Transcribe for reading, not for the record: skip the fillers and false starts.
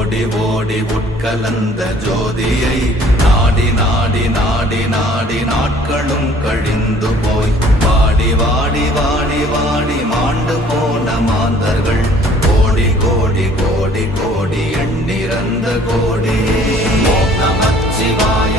ஓடி ஓடி உட்கலந்த ஜோதியை நாடி நாடி நாடி நாடி நாட்களும் கழிந்து போய் வாடி வாடி வாடி வாடி மாண்டு போன மாந்தர்கள் கோடி கோடி கோடி கோடி எண்ணிறந்த கோடி ஓம் நமச்சிவாய.